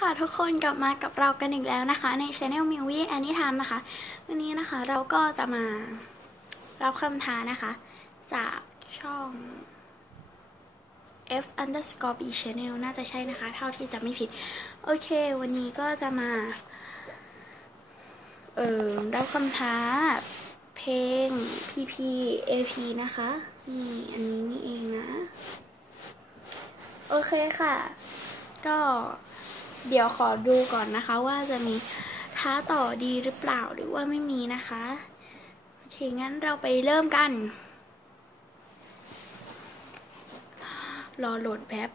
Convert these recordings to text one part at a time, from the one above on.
ค่ะทุกคนกลับมากับเรากันอีกแล้วนะคะ ใน Channel m i w i Anytime นะคะ วันนี้นะคะเราก็จะมารับคำท้านะคะ จากช่อง F underscore B channel น่าจะใช่นะคะ เท่าที่จะไม่ผิด โอเค วันนี้ก็จะมา เอ่อรับคำท้าเพลง PP AP นะคะนี่อันนี้นี่เองนะ โอเคค่ะก็ เดี๋ยวขอดูก่อนนะคะว่าจะมีท้าต่อดีหรือเปล่าหรือว่าไม่มีนะคะ โอเค งั้นเราไปเริ่มกัน รอโหลดแป๊บ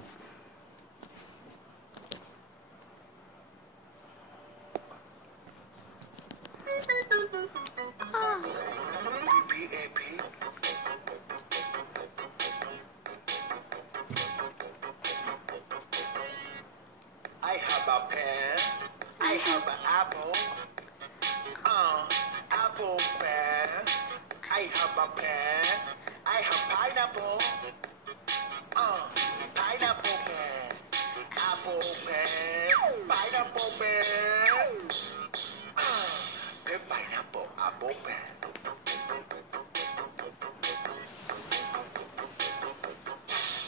I have a pen. I have an apple. Uh, apple pen. I have a pen. I have pineapple. Uh, pineapple pen. Apple pen. Pineapple pen. Uh, pen pineapple apple pen.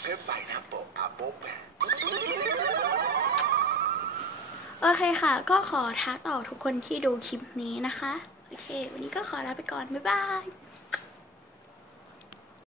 Pen pineapple apple pen. โอเคค่ะ ก็ขอท้าต่อทุกคนที่ดูคลิปนี้นะคะ โอเค วันนี้ก็ขอลาไปก่อน บ๊ายบาย